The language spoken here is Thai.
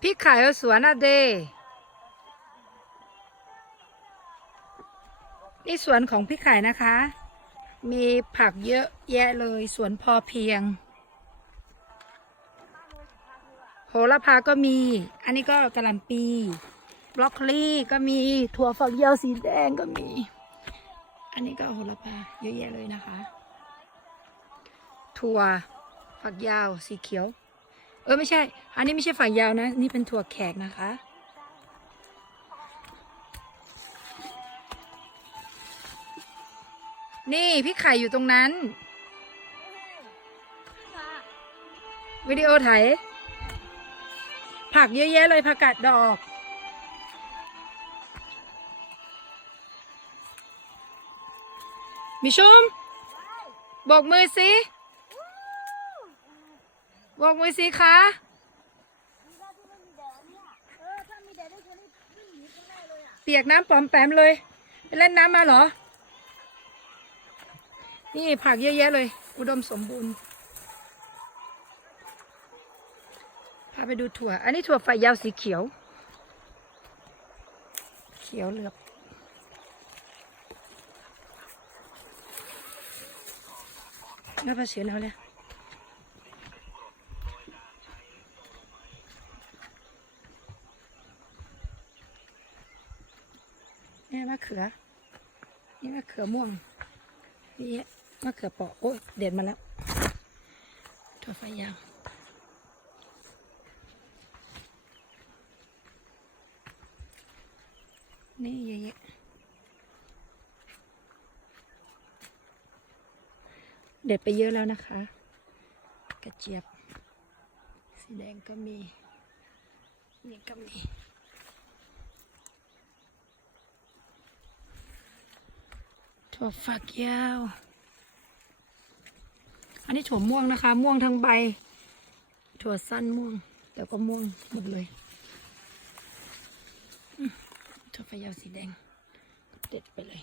พี่ขายสวนอะเด นี่สวนของพี่ไข่นะคะ มีผักเยอะแยะเลยสวนพอเพียง โหระพาก็มี อันนี้ก็กระหล่ำปีบรอกโคลีก็มีถั่วฝักยาวสีแดงก็มี อันนี้ก็โหระพาเยอะแยะเลยนะคะ ถั่วฝักยาวสีเขียว เออไม่ใช่ อันนี้ไม่ใช่ฝักยาวนะ นี่เป็นถั่วแขกนะคะ นี่พี่ไข่อยู่ตรงนั้น วิดีโอถ่ายผักเยอะแยะเลยผักกาดดอกมิชมบอกมือสิ บอกมือสิคะเปียกน้ำปอมแปมเลยไปเล่นน้ำมาเหรอ นี่ผักเยอะแยะเลย อุดมสมบูรณ์พาไปดูถั่ว อันนี้ถั่วฝักยาวสีเขียว เขียวเหลือบน่าประเสียแล้วเลย นี่มะเขือ นี่มะเขือม่วง นี่มะเขือเปราะโอ้ยเด็ดมาแล้วถั่วไฟยาวนี่เยอะแยะเด็ดไปเยอะแล้วนะคะ กระเจี๊ยบ สีแดงก็มี นี่ก็มี ถั่วฝักยาว อันนี้ถั่วม่วงนะคะ ม่วงทั้งใบ ถั่วสั้นม่วง แล้วก็ม่วงหมดเลย ถั่วฝักยาวสีแดง เด็ดไปเลย